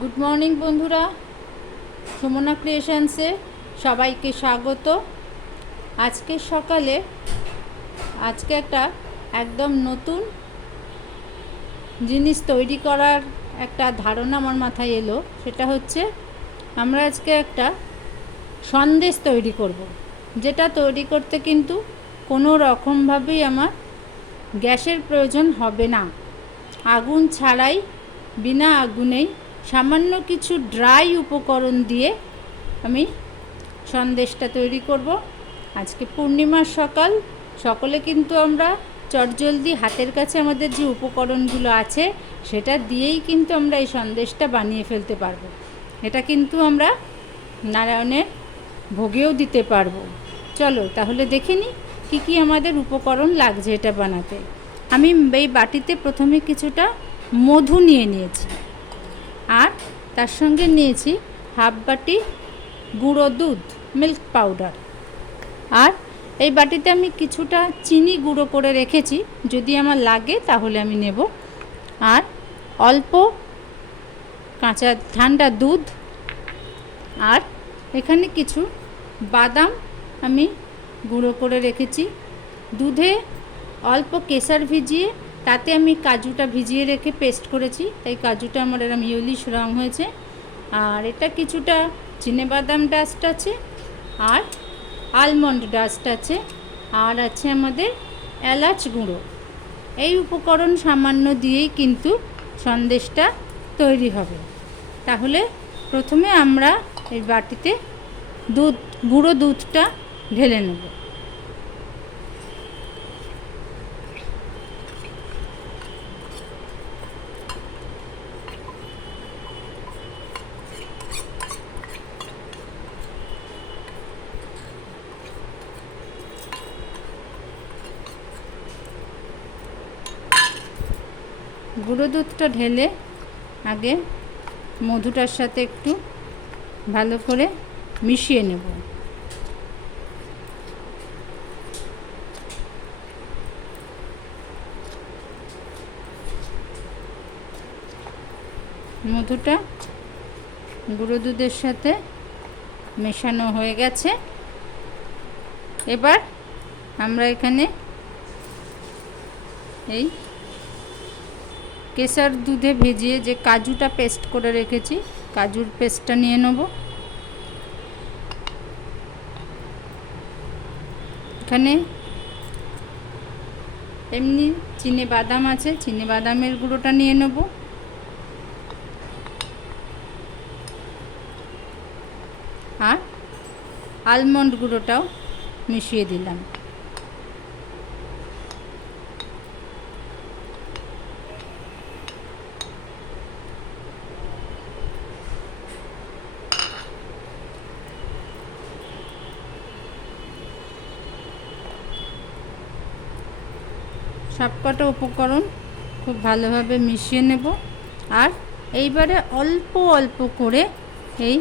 Good morning বন্ধুরা, সুমনা ক্রিয়েশনসে সবাইকে স্বাগত। আজকে সকালে একটা একদম নতুন জিনিস তৈরি করার একটা ধারণা আমার মাথায় এলো। সেটা হচ্ছে আমরা আজকে একটা সন্দেশ তৈরি করব, যেটা তৈরি করতে কিন্তু কোনো রকমভাবেই আমার গ্যাসের প্রয়োজন হবে না। আগুন ছাড়াই, বিনা আগুনেই সামান্য কিছু ড্রাই উপকরণ দিয়ে আমি সন্দেশটা তৈরি করব। আজকে পূর্ণিমার সকাল, সকলে কিন্তু আমরা চটজলদি হাতের কাছে আমাদের যে উপকরণগুলো আছে সেটা দিয়েই কিন্তু আমরা এই সন্দেশটা বানিয়ে ফেলতে পারবো। এটা কিন্তু আমরা নারায়ণের ভোগেও দিতে পারবো। চলো তাহলে দেখে নিই কী কী আমাদের উপকরণ লাগছে এটা বানাতে। আমি এই বাটিতে প্রথমে কিছুটা মধু নিয়ে নিয়েছি, আর তার সঙ্গে নিয়েছি হাফ বাটি গুঁড়ো দুধ, মিল্ক পাউডার। আর এই বাটিতে আমি কিছুটা চিনি গুঁড়ো করে রেখেছি, যদি আমার লাগে তাহলে আমি নেব। আর অল্প কাঁচা ঠান্ডা দুধ, আর এখানে কিছু বাদাম আমি গুঁড়ো করে রেখেছি। দুধে অল্প কেশর ভিজিয়ে তাতে আমি কাজুটা ভিজিয়ে রেখে পেস্ট করেছি, তাই কাজুটা আমার এরকম ইয়েলিশ রং হয়েছে। আর এটা কিছুটা চিনেবাদাম ডাস্ট আছে, আর আলমন্ড ডাস্ট আছে, আর আছে আমাদের এলাচ গুঁড়ো। এই উপকরণ সামান্য দিয়েই কিন্তু সন্দেশটা তৈরি হবে। তাহলে প্রথমে আমরা এই বাটিতে গুঁড়ো দুধটা ঢেলে নেব। গুঁড়ো দুধটা ঢেলে আগে মধুটার সাথে একটু ভালো করে মিশিয়ে নেব। মধুটা গুঁড়ো দুধের সাথে মেশানো হয়ে গেছে। এবার আমরা এখানে এই কেশর দুধে ভিজিয়ে যে কাজুটা পেস্ট করে রেখেছি, কাজুর পেস্টটা নিয়ে নেব। এখানে এমনি চিনে বাদাম আছে, চিনে বাদামের গুঁড়োটা নিয়ে নেব। আর আলমন্ড গুঁড়োটাও মিশিয়ে দিলাম। সবকটা উপকরণ খুব ভালোভাবে মিশিয়ে নেব। আর এইবারে অল্প অল্প করে এই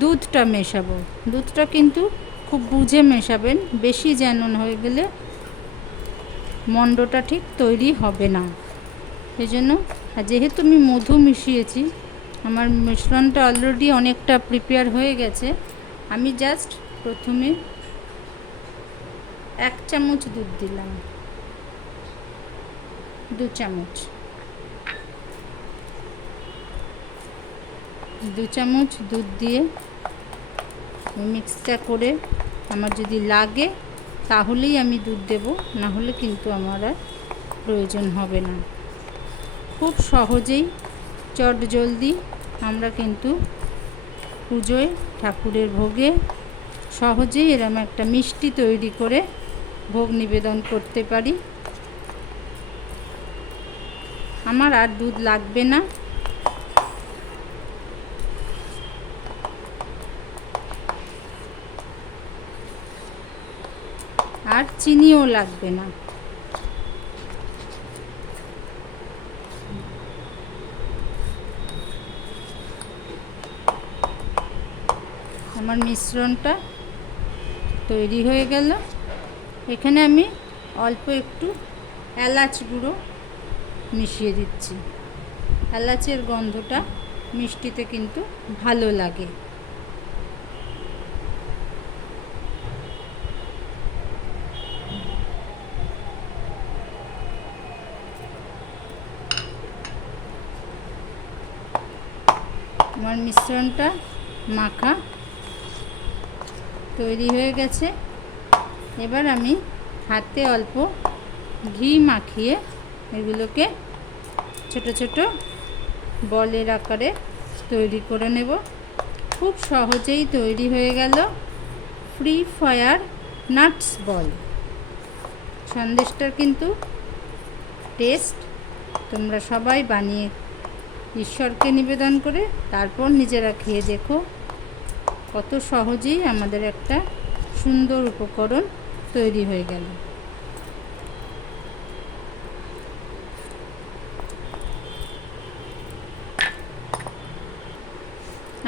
দুধটা মেশাবো। দুধটা কিন্তু খুব বুঝে মেশাবেন, বেশি যেন হয়ে গেলে মণ্ডটা ঠিক তৈরি হবে না। সেই জন্য, আর যেহেতু আমি মধু মিশিয়েছি, আমার মিশ্রণটা অলরেডি অনেকটা প্রিপেয়ার হয়ে গেছে। আমি জাস্ট প্রথমে 1 চামচ দুধ দিলাম, 2 চামচ, 2 চামচ দুধ দিয়ে মিক্সটা করে আমার যদি লাগে তাহলেই আমি দুধ দেব, না হলে কিন্তু আমার আর প্রয়োজন হবে না। খুব সহজেই চটজলদি আমরা কিন্তু পুজোয় ঠাকুরের ভোগে সহজেই এরম একটা মিষ্টি তৈরি করে ভোগ নিবেদন করতে পারি। আমার আর দুধ লাগবে না। আর চিনিও লাগবে না। আমার মিশ্রণটা তৈরি হয়ে গেল। এখানে আমি অল্প একটু এলাচ গুঁড়ো মিশিয়ে দিচ্ছি। এলাচের গন্ধটা মিষ্টিতে কিন্তু ভালো লাগে। আমার মিশ্রণটা মাখা তৈরি হয়ে গেছে। এবার আমি হাতে অল্প ঘি মাখিয়ে এগুলোকে ছোট ছোট বলের আকারে তৈরি করে নেব। খুব সহজেই তৈরি হয়ে গেল ফ্রি ফায়ার নাটস বল। সন্দেশটার কিন্তু টেস্ট তোমরা সবাই বানিয়ে ঈশ্বরকে নিবেদন করে তারপর নিজেরা খেয়ে দেখো কত সহজেই আমাদের একটা সুন্দর উপকরণ তৈরি হয়ে গেল।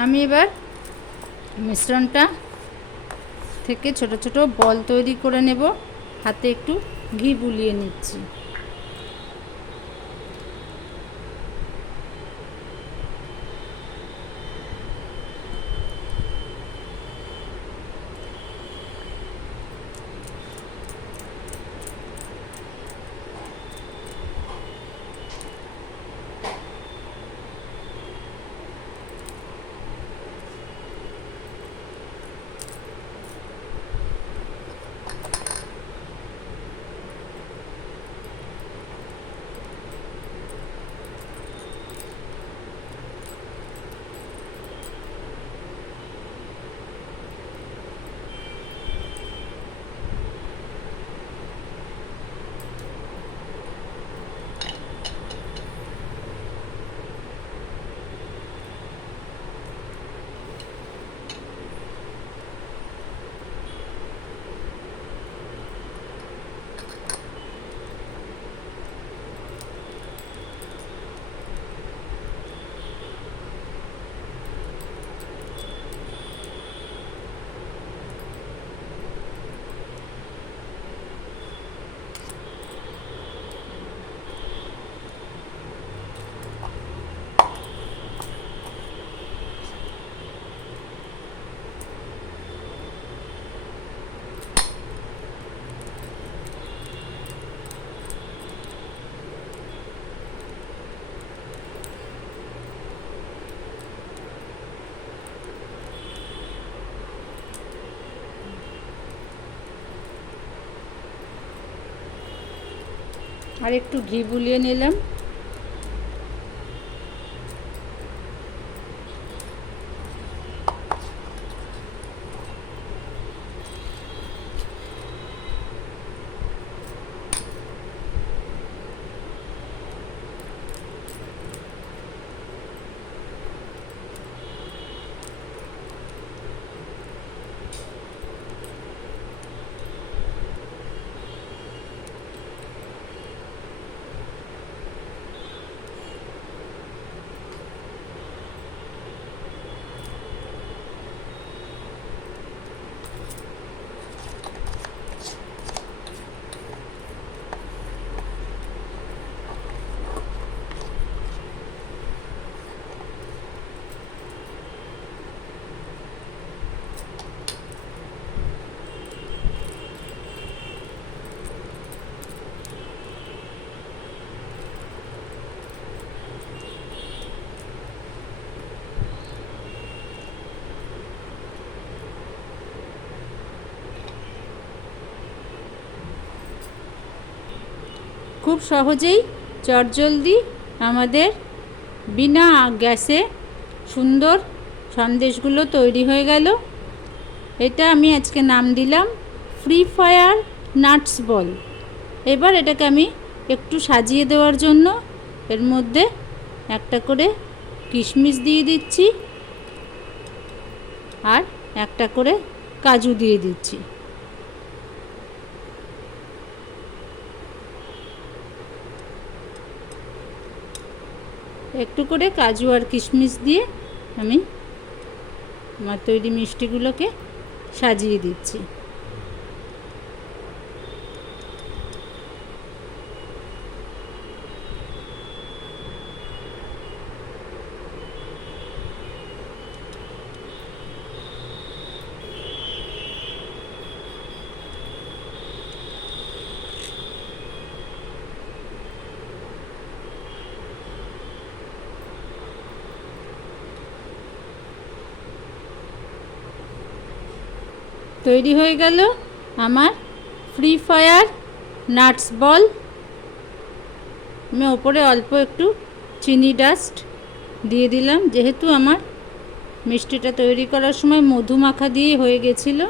আমি এবার মিশ্রণটা থেকে ছোট ছোট বল তৈরি করে নেব। হাতে একটু ঘি বুলিয়ে নিচ্ছি। আর একটু ঘি বুলিয়ে নিলাম। খুব সহজেই চটজলদি আমাদের বিনা গ্যাসে সুন্দর সন্দেশগুলো তৈরি হয়ে গেল। এটা আমি আজকে নাম দিলাম ফ্রি ফায়ার নাটস বল। এবার এটাকে আমি একটু সাজিয়ে দেওয়ার জন্য এর মধ্যে একটা করে কিশমিশ দিয়ে দিচ্ছি আর একটা করে কাজু দিয়ে দিচ্ছি। একটু করে কাজু আর কিশমিশ দিয়ে আমি আমার তৈরি মিষ্টিগুলোকে সাজিয়ে দিচ্ছি। তৈরি হয়ে গেল আমার ফ্রি ফায়ার নাটস বল। আমি ওপরে অল্প একটু চিনি ডাস্ট দিয়ে দিলাম, যেহেতু আমার মিষ্টিটা তৈরি করার সময় মধু মাখা দিয়ে হয়ে গেছিলো,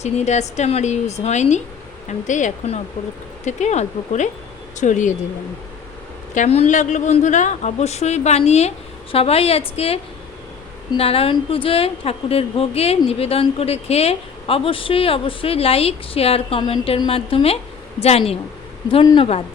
চিনি ডাস্টটা আমার ইউজ হয়নি, আমি তাই এখন ওপর থেকে অল্প করে ছড়িয়ে দিলাম। কেমন লাগলো বন্ধুরা? অবশ্যই বানিয়ে সবাই আজকে নারায়ণ পুজোয় ঠাকুরের ভোগে নিবেদন করে খেয়ে অবশ্যই লাইক, শেয়ার, কমেন্টের মাধ্যমে জানিও। ধন্যবাদ।